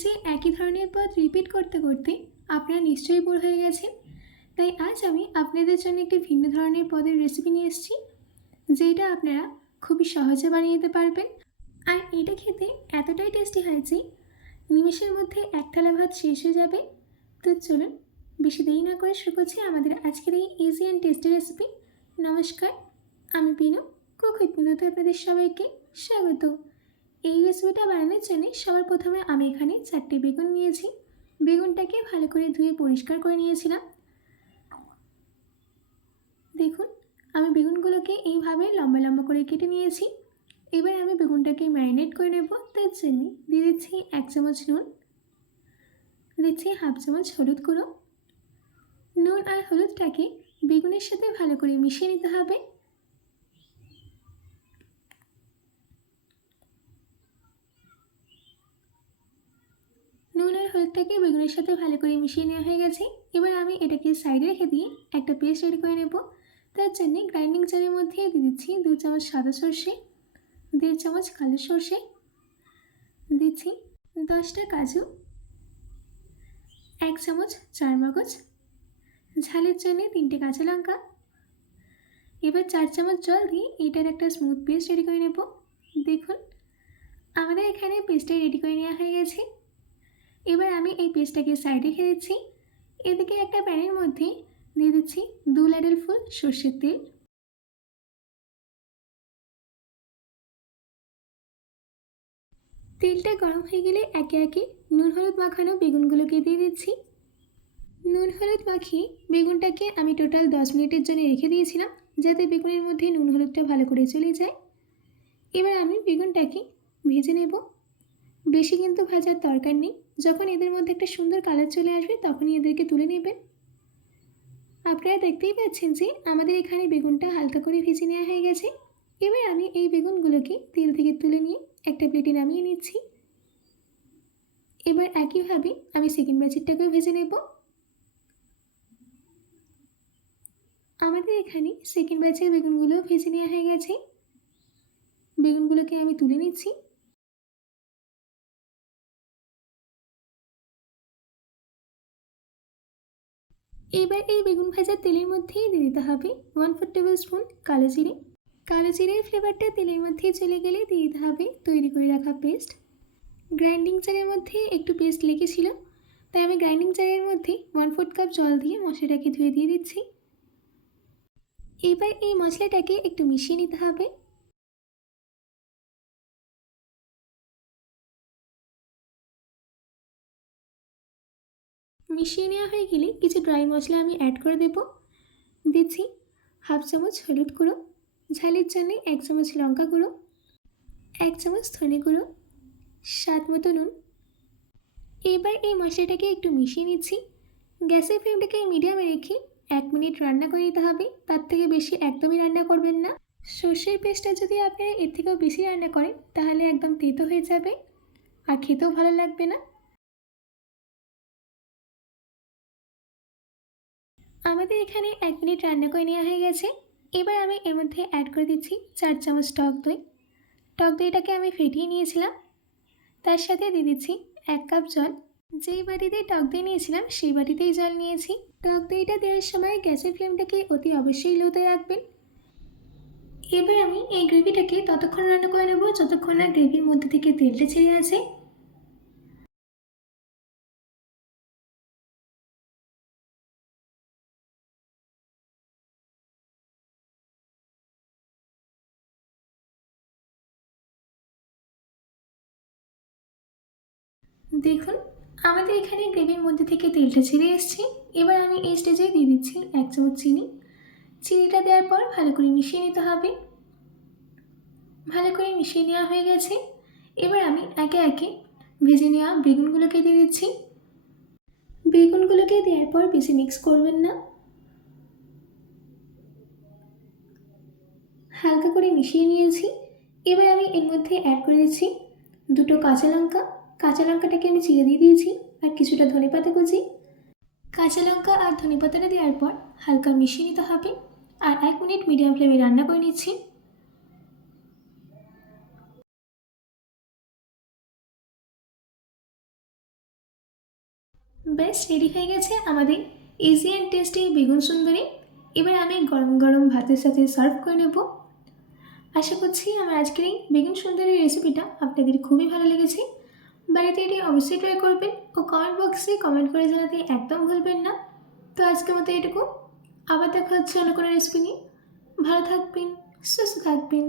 যে একই ধরনের পদ রিপিট করতে করতে আপনারা নিশ্চয়ই বোর হয়ে গেছেন। তাই আজ আমি আপনাদের জন্য একটি ভিন্ন ধরনের পদের রেসিপি নিয়ে এসেছি, যেটা আপনারা খুবই সহজে বানিয়ে নিতে পারবেন। আর এটা খেতে এতটাই টেস্টি হয় যে নিমেষের মধ্যে এক থালা ভাত শেষ হয়ে যাবে। তো চলুন বেশি দেরি না করে শুরু করছি আমাদের আজকের এই ইজি অ্যান্ড টেস্টি রেসিপি। নমস্কার, আমি পিনু, কুক উইথ পিনুতে আপনাদের সবাইকে স্বাগত। এই রেসিপিটা বানানোর জন্য সবার প্রথমে আমি এখানে 4টি বেগুন নিয়েছি। বেগুনটাকে ভালো করে ধুয়ে পরিষ্কার করে নিয়েছিলাম। দেখুন, আমি বেগুনগুলোকে এইভাবে লম্বা লম্বা করে কেটে নিয়েছি। এবার আমি বেগুনটাকে ম্যারিনেট করে নেব। তার জন্য দিয়ে দিচ্ছি 1 চামচ নুন, দিচ্ছি 1/2 চামচ হলুদ গুঁড়ো। নুন আর হলুদটাকে বেগুনের সাথে ভালো করে মিশিয়ে নিতে হবে। নুন আর হলুদটাকে বেগুনের সাথে ভালো করে মিশিয়ে নেওয়া হয়ে গেছে। এবার আমি এটাকে সাইডে রেখে দিয়ে একটা পেস্ট রেডি করে নেব। তার জন্যে গ্রাইন্ডিং জারের মধ্যে দিয়ে দিচ্ছি 2 চামচ সাদা সর্ষে, 1.5 চামচ কালো সর্ষে, দিচ্ছি 10টা কাজু, 1 চামচ চারমগজ, ঝালের জন্য 3টে কাঁচা লঙ্কা। এবার 4 চামচ জল দিয়ে এটার একটা স্মুথ পেস্ট রেডি করে নেব। দেখুন, আমাদের এখানে পেস্টটা রেডি করে নেওয়া হয়ে গেছে। এবার আমি এই পেস্টটাকে সাইডে রেখে দিচ্ছি। এদিকে একটা প্যানের মধ্যে দিয়ে দিচ্ছি 2 ladle ফুল সর্ষের তেল। তেলটা গরম হয়ে গেলে একে একে নুন হলুদ মাখানো বেগুনগুলোকে দিয়ে দিচ্ছি। নুন হলুদ মাখিয়ে বেগুনটাকে আমি টোটাল 10 মিনিটের জন্য রেখে দিয়েছিলাম, যাতে বেগুনের মধ্যে নুন হলুদটা ভালো করে চলে যায়। এবার আমি বেগুনটাকে ভেজে নেব। বেশি কিন্তু ভাজার দরকার নেই। যখন এদের মধ্যে একটা সুন্দর কালার চলে আসবে তখনই এদেরকে তুলে নেবেন। আপনারা দেখতেই পাচ্ছেন যে আমাদের এখানে বেগুনটা হালকা করে ভেজে নেওয়া হয়ে গেছে। এবার আমি এই বেগুনগুলোকে তেল থেকে তুলে নিয়ে একটা প্লেটে নামিয়ে নিচ্ছি। এবার একইভাবে আমি সেকেন্ড ব্যাচেরটাকেও ভেজে নেব। আমাদের এখানে সেকেন্ড ব্যাচের বেগুনগুলোও ভেজে নেওয়া হয়ে গেছে। বেগুনগুলোকে আমি তুলে নিচ্ছি। এবার এই বেগুন ভাজার তেলের মধ্যেই দিয়ে দিতে হবে 1/4 টেবিল স্পুন কালো জিরে। কালো জিরের ফ্লেভারটা তেলের মধ্যে চলে গেলে দিয়ে দিতে হবে তৈরি করে রাখা পেস্ট। গ্রাইন্ডিং জারের মধ্যে একটু পেস্ট লেগেছিল, তাই আমি গ্রাইন্ডিং জারের মধ্যে 1/4 কাপ জল দিয়ে মশলাটাকে ধুয়ে দিয়ে দিচ্ছি। এবার এই মশলাটাকে একটু মিশিয়ে নিতে হবে। মিশিয়ে নেওয়া হয়ে গেলে কিছু ড্রাই মশলা আমি অ্যাড করে দেব। দিচ্ছি 1/2 চামচ হলুদ গুঁড়ো, ঝালের জন্য 1 চামচ লঙ্কা গুঁড়ো, 1 চামচ ধনে গুঁড়ো, স্বাদ মতো নুন। এবার এই মশলাটাকে একটু মিশিয়ে নিচ্ছি। গ্যাসের ফ্লেমটাকে মিডিয়ামে রেখে 1 মিনিট রান্না করে নিতে হবে। তার থেকে বেশি একদমই রান্না করবেন না। সর্ষের পেস্টটা যদি আপনারা এর থেকেও বেশি রান্না করেন তাহলে একদম তেতো হয়ে যাবে আর খেতেও ভালো লাগবে না। আমাদের এখানে 1 মিনিট রান্না করে নেওয়া হয়ে গেছে। এবার আমি এর মধ্যে অ্যাড করে দিচ্ছি 4 চামচ টক দই। টক দইটাকে আমি ফেটিয়ে নিয়েছিলাম। তার সাথে দিয়ে দিচ্ছি 1 কাপ জল। যেই বাটিতে টক দই নিয়েছিলাম সেই বাটিতেই জল নিয়েছি। টক দইটা দেওয়ার সময় গ্যাসের ফ্লেমটাকে অতি অবশ্যই লোতে রাখবেন। এবার আমি এই গ্রেভিটাকে ততক্ষণ রান্না করে নেব যতক্ষণ না গ্রেভির মধ্যে থেকে তেলটা ছেড়ে আছে। দেখুন, আমাদের এখানে গ্রেভির মধ্যে থেকে তেলটা ছেড়ে এসছে। এবার আমি এই স্টেজে দিয়ে দিচ্ছি 1 চামচ চিনি। চিনিটা দেওয়ার পর ভালো করে মিশিয়ে নিতে হবে। ভালো করে মিশিয়ে নেওয়া হয়ে গেছে। এবার আমি একে একে ভেজে নেওয়া বেগুনগুলোকে দিয়ে দিচ্ছি। বেগুনগুলোকে দেওয়ার পর বেশি মিক্স করবেন না, হালকা করে মিশিয়ে নিয়েছি। এবার আমি এর মধ্যে অ্যাড করে দিচ্ছি 2টো কাঁচা লঙ্কা। কাঁচা লঙ্কাটাকে আমি চিড়ে দিয়ে দিয়েছি আর কিছুটা ধনেপাতা কুচি। কাঁচা লঙ্কা আর ধনেপাতাটা দেওয়ার পর হালকা মিশিয়ে নিতে হবে আর 1 মিনিট মিডিয়াম ফ্লেমে রান্না করে নিচ্ছি। বেশ রেডি হয়ে গেছে আমাদের ইজি অ্যান্ড টেস্টি বেগুন সুন্দরী। এবার আমি গরম গরম ভাতের সাথে সার্ভ করে নেব। আশা করছি আমার আজকের এই বেগুন সুন্দরী রেসিপিটা আপনাদের খুবই ভালো লেগেছে। বাড়িতে এটি অবশ্যই ট্রাই করবেন ও কমেন্ট বক্সে কমেন্ট করে জানাতে একদম ভুলবেন না। তো আজকের মতো এটুকু। আবার দেখা হচ্ছে অন্য কোনো রেসিপি নিয়ে। ভালো থাকবেন, সুস্থ থাকবেন।